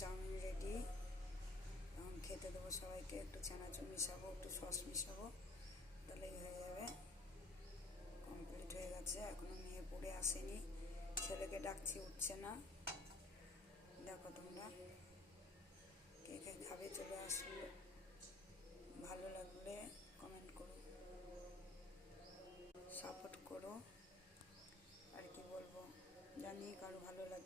Chowmein ready. এখন খেতে দেবো সবাইকে। একটু চানাচুর মিশাবো, একটু সস মিশাবো, তাহলেই হয়ে যাবে। কমপ্লিট হয়ে গেছে। এখনো মেয়ে পড়ে আসেনি, ছেলেকে ডাকছি উঠছে না। দেখো তোমরা কে কে খাবে, চলে আসলো। ভালো লাগলে কমেন্ট করো, সাপোর্ট করো। আর কি বলবো, জানি কারো ভালো লাগে।